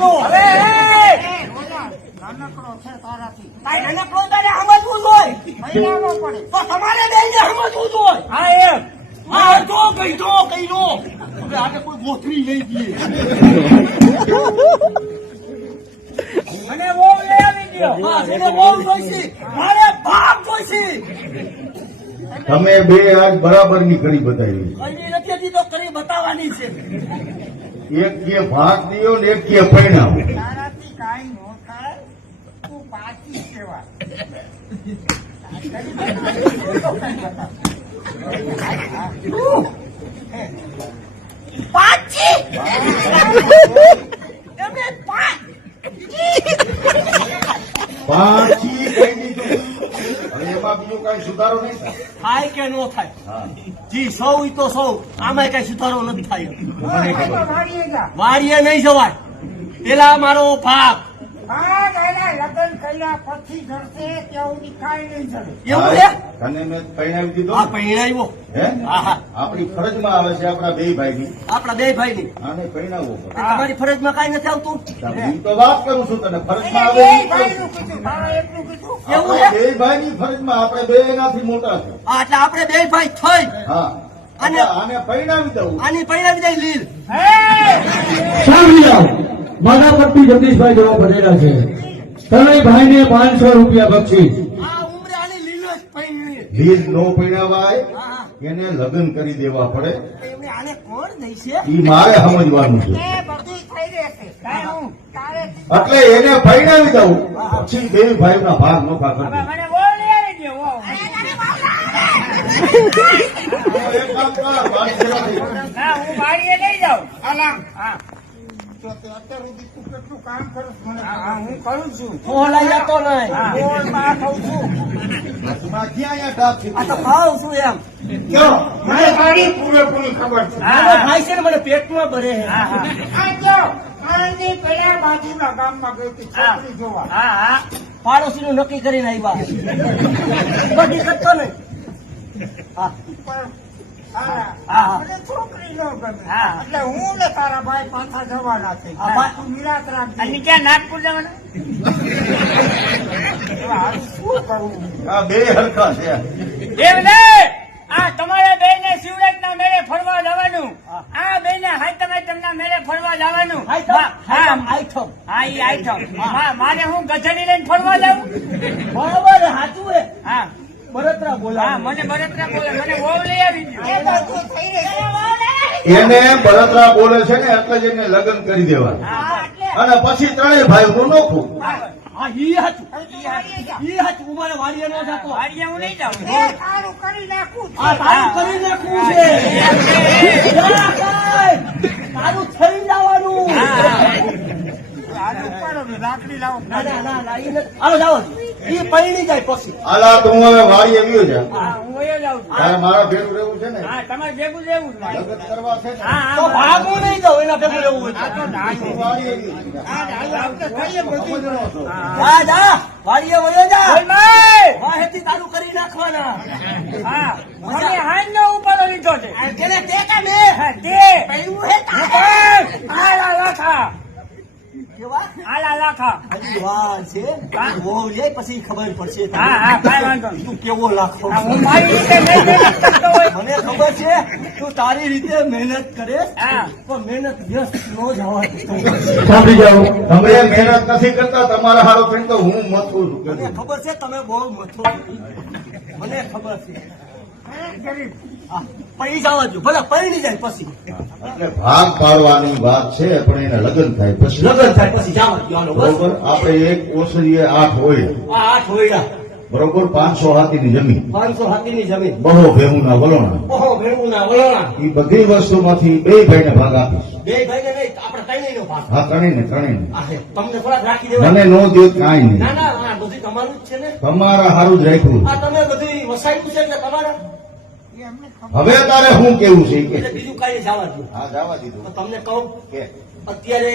બોલવાનું. હવે નાનકડો છે તારાથી. કાંઈ નાનકડો તારે સમજવું જોઈએ. મહિનામાં પડે તો તમારે બેને સમજવું જોઈએ. હા એમ. હા તો કઈ દો કઈ દો. હવે આને કોઈ ગોથરી લઈ દઈએ. મને બહુ લઈ આવી ગયો. હા મને બહુ જોઈશે. મારે ભાગ જોઈશે. તમે બે આજ બરાબર ની કરી બતાવી. કઈ નથી હજી તો કરી બતાવવાની છે. એક કે ભાગ દિયો ને એક કે પરિણામ. તારાથી કાંઈ ન થાય. તું પાછી સેવા. પાછી એમને પાછી કઈ દીધું. હવે એમાં બીજું કઈ સુધારો નહીં થાય. થાય કે ન થાય હા. જી સૌ ઈ તો સૌ આમાં કઈ સુધારો નથી થાય. મને ખબર. વાડીએ નહીં જવાય. પેલા મારો ભાગ લગ્ન કર્યા પછી જશે ત્યાં સુધી કાંઈ નહીં જડે. એવું છે. તને મેં પરિણાવી દીધો. આ પહેણાવ્યો. હે? હા હા આપણી ફરજમાં આવે છે આપણા બે ભાઈની. આપણા બે ભાઈ ની આને પરિણાવવો પડે. તમારી ફરજમાં કઈ નથી આવતું. હું તો વાત કરું છું તને ફરજમાં આવે બે એવું કરું. ભાઈનું કીધું મારે એટલું કીધું. એવું આપણે છે. બે ભાઈની ફરજમાં આપણે બે એનાથી મોટા છે. હા એટલે આપણે બે ભાઈ થઈ હા. અને- આને પરિણાવી દઉં. આની પહેણાવી દઈ લીલ. સાંભળી જાઓ, માધાપટ્ટી જગદીશભાઈ જોવા પડેલા છે. ત્રણેય ભાઈને 500 રૂપિયા બક્ષીસ. આ ઉંમરે આની લીલ જ પહેરવી. લીલ નો પરિણાવાય હા હા એને લગ્ન કરી દેવા પડે. એમને આને કોણ દઈ છે. ઈ મારે સમજવાનું છે. એ બધું થઈ રહેશે. કાંઈ હું તારે એટલે એને પરિણાવી દઉં પછી બે ભાઈના ભાગ નોખા કરી દઉં. મને બહુ લઈ આવી ગયો. વાહ. એક કામ કર, વાડી સેવા થઈ. હા હું વાડીએ લઈ જાઉં. અલા હા તો તે અત્યાર સુધી તું કેટલું કામ કરું છું મને હા હું કરું છું. ફોલાઈ જતો નહીં. હા. બોલમાં કહું છું. તમારે ક્યાં અહીંયા ડાબ છે? આ તો ખાવ છું એમ. જો મને મારી પૂરેપૂરી ખબર છે. હા, આનો ભાઈ છે ને મને પેટમાં ભરે છે. હા હા આ જો આની પેલા બાજુના ગામમાં ગઈ હતી હા. છોકરી જોવા. હા હા પાડોશીનું નક્કી કરીને આવ્યા. બધી કરતો નહીં. હા પણ સારા. હા. મને છોકરી નો ગમે. હા. એટલે હું ને તારા ભાઈ પાછા જવાના છે. હા, ભાઈ. તું નિરાત રાખજે. અને ક્યાં નાગપુર જવાનું? હવે હારું શું કરવું? આ બે હરખા છે. એમ ને આ તમારે બેને શિવરાજના મેળે ફરવા જવાનું. આ બેને હાઈતમ મેળે ફરવા જવાનું. આઈટમ હા આઈટમ હા ઈ આઈટમ. મારે હું ગધેડી લઈને ફરવા જાઉં. બરાબર સાચું હે. હા બળતરા હા બોલા. મને બળતરા બોલે. મને બહુ લઈ આવી ગયું. એ બધું થઈ રહેશે. એને બળતરા બોલે છે ને એટલે જ એને લગ્ન કરી દેવા. હા અને પછી ત્રણેય ભાઈનું નોખું. હા ઈ હાચું. ઈ હાચું. ઉમારે વાડીએ નો જાતો. વાડીએ હું નહીં જાઉં. એ તારું કરી નાખું છે. આ તારું કરી નાખવું છે. જા કાંઈ. તારું થઈ જવાનું. હારું કરો ને, લાકડી લાવો. ના ના ના ના ઈ નથી. હાલો જાઓ. ઈ પૈણી જાય પછી. આલા તો હું હવે વાડી આવ્યો છે. હા હું વયો જાઉં છું. તારે મારા ભેગું રહેવું છે ને? હા તમારે ભેગું રહેવું જ મારે. લગ્ન કરવા છે ને? હા તો હા ભાગું નહીં દઉં એના ભેગું રહેવું હોય તો. હું વાડી આવ્યો છું. આપણે થઈએ બધું. સમજણો છો? જા જા વાડીએ વયો જા. બોલ ભાઈ. વાહેથી તારું કરી નાખવાના. હા મને હાઈનો ઉપાડો લીધો છે. આ તેને તે કા બે. હા તે પૈવું હે તારે. આલા લાખા. કેવા? આલા લાખા. હજી વાર છે. વહુ લે પછી ખબર પડશે. હા હા કાંઈ વાંધો નહીં. તું કેવો લાખો. હા, હું મારી રીતે નહીં મહેનત કરતો હોય. મને ખબર છે તું તારી રીતે મહેનત કરે હા. પણ મહેનત વ્યસ્ત ન જવા દેતો. સાંભળી જાઓ, તમે મહેનત નથી કરતા તમારા હારો થઈને તો હું મથું છું. મને ખબર છે તમે બહુ મથો. મને ખબર છે. હા, પૈણી જવા દો. ભલે પૈણી જાય પછી. એટલે ભાગ પાડવાની વાત છે પણ એને લગ્ન થાય પછી. લગ્ન થાય પછી જવા દો. હાલો, બસ. બરોબર આપણે એક ઓસરીએ 8 હોય આ 8 હોયડા. બરોબર 500 હાથીની જમીન 500 હાથીની જમીન. બહુ ભેહુના વલોણા ઓહો ભેગુના વલોણા. એ બધી વસ્તુમાંથી બે ભાઈને ભાગ આપીશ. બે ભાઈને નહીં આપણે ત્રણેયનો ભાગ. હા ત્રણેયને આ હે, તમને થોડાક રાખી દેવા. મને નો દે કાંઈ નહીં. ના ના આ બધું તમારું જ છે ને. તમારા હારું જ રાખ્યું. આ તમે બધું વસાયું છે એટલે તમારા. હવે તારે શું કેવું છે ઈ કે? એટલે બીજું કાંઈ જવા દો. હા જવા દીધું તો તમને કહું કે અત્યારે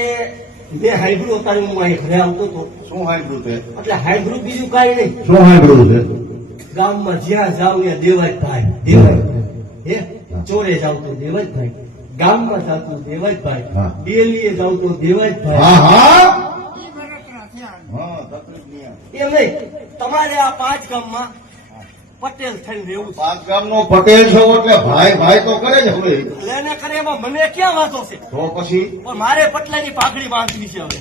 મેં હાઈબ્રુડ અત્યારે હું અહીં ઘરે આવતો હતો શું સાંભળ્યું તે? એટલે હાઈબ્રુડ બીજું કાંઈ નહીં. શું સાંભળ્યું છે? ગામમાં જ્યાં જાવ ત્યાં દેવાય ભાઈ દેવાય હે ચોરે જાવ તો દેવાય ભાઈ ગામમાં જાતું હા. દેવાજભાઈ, ડેલીએ જાવ તો દેવાજભાઈ. હા હા ઈ બળતરા થયા. હા તકલીફ નહીં આવે. એમ નહીં, તમારે આ 5 ગામમાં પટેલ થઈને રહેવું છે. પાંચ ગામનો પટેલ છો એટલે ભાઈ ભાઈ તો કરે જ હવે. લેને કરે એમાં મને ક્યાં વાંધો છે? તો પછી પણ મારે પટલાની પાઘડી બાંધવી છે હવે.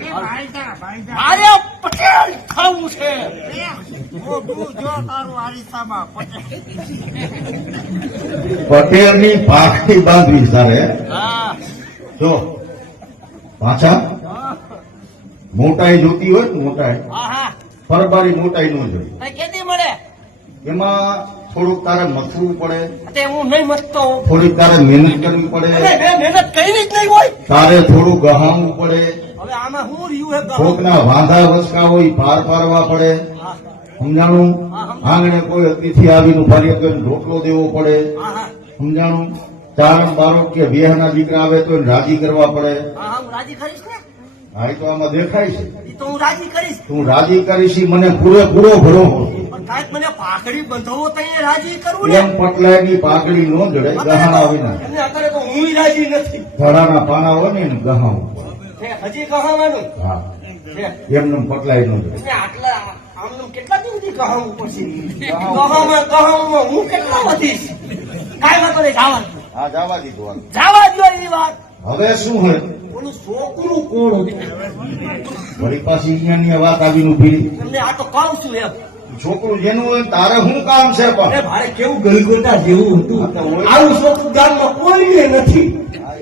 અરે ભાઈજા, ભાઈજા. મારે પટેલ થવું છે. ઓ તું જો તારું આરિસામાં પટેલ. પટેલની પાખડી બાંધવી તારે. હા જો પાછા મોટાઈ જોતી હોય ને મોટાઈ, હા હા ફરબારી મોટાઈ ન જોઈ. કઈ કેદી મળે? એમાં થોડુંક તારે મથવું પડે, તે હું નહીં મતતો. થોડીક તારે મહેનત કરવી પડે, અરે મેં મહેનત કરી જ નહીં હોય. તારે થોડું ગહાવવું પડે, હવે આમાં હું રહ્યું હે ગામ? કોકના વાંધા વસકા હોય પાર પાડવા પડે. હા સમજાણું? આંગણે કોઈ અતિથિ આવીને ફરી કરીને રોટલો દેવો પડે. હા હા સમજાણું? ચારણ બાળક કે બેહના દીકરા આવે તો એને રાજી કરવા પડે. હા હું રાજી કરીશ ને. હા એ તો આમાં દેખાય છે. એ તો હું રાજી કરીશ. તું રાજી કરીશ ઈ મને પૂરેપૂરો ભરોસો છે. પણ કાંઈક મને પાઘડી બંધાવો તો એ રાજી કરવું ને. એમ પટલાયની પાઘડી નો જડે ગહાણા વિના. અને અત્યારે તો હું રાજી નથી. ધડાના પાના હોય ને એને ગહાવું પડે. છે હજી કહાવાનું હા છે. એમને પટલાય નો જડે. અને આટલા આમનું કેટલા દિવસથી કહાવું પડશે? કહામાં હું કેટલા વધીશ? કાંઈ વાંધો નહીં, જવા દો. હા જવા દીધું. જવા દો એ વાત. હવે શું હે ઓલું છોકરું કોણ હતું? વળી પાછી અહીંયાની વાત આવીને ઉભી રહી. તમને આ તો કહું છું એમ. છોકરું જેનું હોય ને તારે શું કામ છે અરે પણ ભારે કેવું ગલગોટા જેવું હતું. આવું છોકરું ગામમાં કોઈને નથી.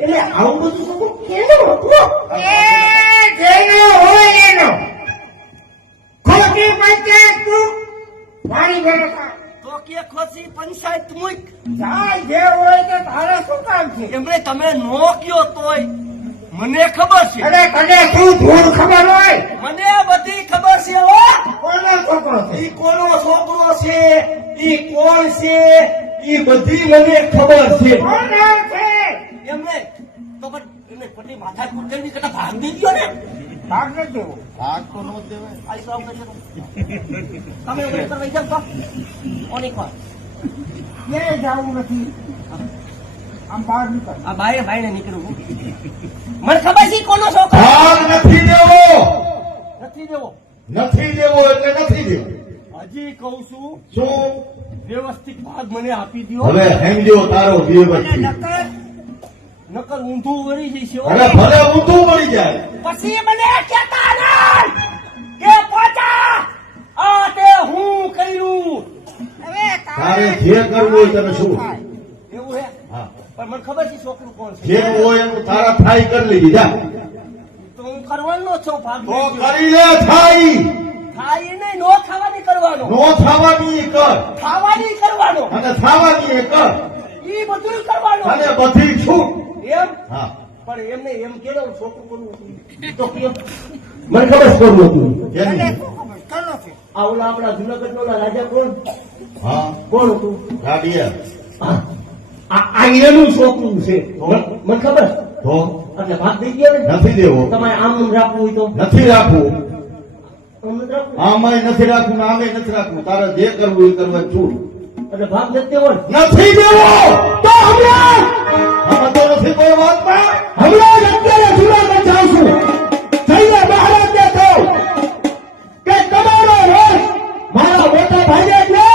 એટલે આવું બધું છોકરું કેનું હતું? એ જેનો હોય એનો. ખોટી પંચાયત તું મારી બળતરા. તો કે ખોસી પંચાયત મૂક. જાય જે હોય તે તારે શું કામ છે? એમણે તમે નો કયો તોય મને ખબર છે. અરે તને શું ધૂળ ખબર હોય? મને બધી ખબર છે હો. કોનો છોકરો છે? ઈ કોનો છોકરો છે, ઈ કોણ છે, ઈ બધી મને ખબર છે. કોણ નામ છે? એમને તો પણ એમને પતિ માથા કુટરની કરતા ભાગ દઈ દ્યો ને. ભાગ નથી દેવો. ભાગ તો નો જ દેવાય. આ તો આવું કરશે તો. તમે એવું કરવા ઈચ્છો તો ઓની કોણ? ક્યાંય જવું નથી. આમ બહાર નીકળ. આ બાય બાયને નીકળવું. મને ખબર છે ઈ કોનો છોકરો. ભાગ નથી દેવો. નથી દેવો. નથી દેવો એટલે નથી દેવો. હજી કહું છું શું વ્યવસ્થિત ભાગ મને આપી દ્યો. હવે હેમજો તારો અને દેવજી. નકર નકર ઊંધું વળી જઈશ હો. હવે ભલે ઊંધું મળી જાય. પછી મને કહેતા નહીં કે પોતા આ તે હું કર્યું. હવે તારે જે કરવું હોય તને શું? એવું હે? હા પણ મને ખબર છે છોકરું કોણ છે. જે હોય એનું તારા થાય કરી લીધી જા. તો હું કરવાનો જ છું ભાગ. તો કરી લે થાય. ખાઈ નહીં, નો ખાવાની કરવાનો. નો થવાની એ કર ખાવાની કરવાનો. અને થવાની એ કર ઈ બધું કરવાનું. અને બધી છૂટ. એમ હા પણ એમને એમ કેલો છોકરું કરવું હતું. તો કેમ? મને ખબર છે કરવું હતું. તને જેની શું ખબર? કોનો છે? આ ઓલા આપણા જુનાગઢ ના રાજા કોણ હા કોણ હતું? ગાડીયા આ એનું છોકરું છે. મને ખબર. તો એટલે ભાગ દઈ ગયો ને. નથી દેવો. તમારે આમ રાખવું હોય તો નથી રાખવું. આમ નથી રાખવું. આમાંય નથી રાખવું ને આમે નથી રાખવું. તારે જે કરવું એ કરવા છૂટ. એટલે ભાગ નથી દેવો ને. નથી દેવો. તો હમણાં આમાં તો નથી કોઈ વાતમાં. હમણાં જ અત્યારે જુનાગઢ જાઉં છું. જઈને મહારાજને કહું કે તમારો રોષ મારા મોટા ભાઈને જો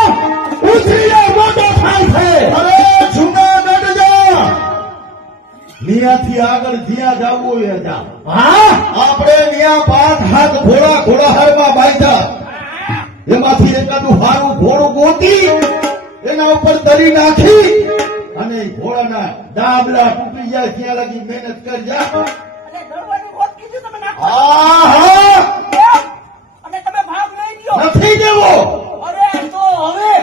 ઉછરીને મોટો થાય છે. અરે જુનાગઢ જા. નિયાથી આગળ જ્યાં જાવું હોય જા. હા આપણે ન્યા 5 હાથ ઘોડાહારમાં બાંધ્યા. એમાંથી એકાદું હારું ઘોડું ગોતી એના ઉપર દરી નાખી અને ઈ ઘોડાના ડાબલા તૂટી જાય ત્યાં લગી મહેનત કરજા. અને ગળવાનું હોત કીધું તમે નાખો. આહા અને તમે ભાગ લઈ લ્યો. નથી દેવો. અરે તો હવે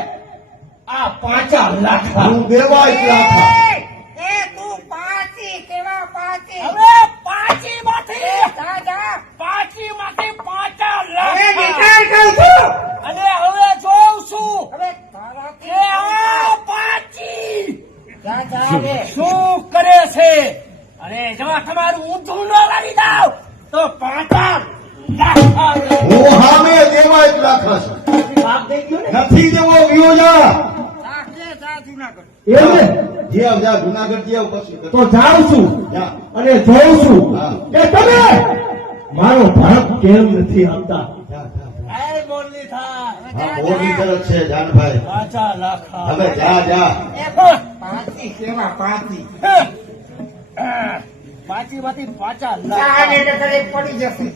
આ 5 લાખ હું દેવા એટલા થા. એ તું પાછી કેવા પાછી? હવે પાચીમાંથી જા જા. 5 હવે લાખ નિકાલ કરું છું. અને હવે જોઉં છું હવે કે તારાથી આ પાચી જા જા હવે. શું કરે છે. અને જો તમારું ઊંધું ન લાવી દઉં તો 5 લાખ હું હામે દેવા એટલા ખાશે. ભાગ દઈ ગયો ને. નથી દેવો ગયો જા. જા કે જા જુનાગઢ. એવું ને? જે આવ જા જુનાગઢ જે આવ પછી તો જાઉં છું જા અને જોઉં છું હા. કે તમે મારો ભાગ કેમ નથી આપતા. જા જા એ બોલી થાય હા મોટી તરફ છે જાનભાઈ પાછા લાખા હવે જા જા પાછી કેવા પાછી પાછી માંથી પાછા ચાલે લાખા એટલે ઘરે પડી જશે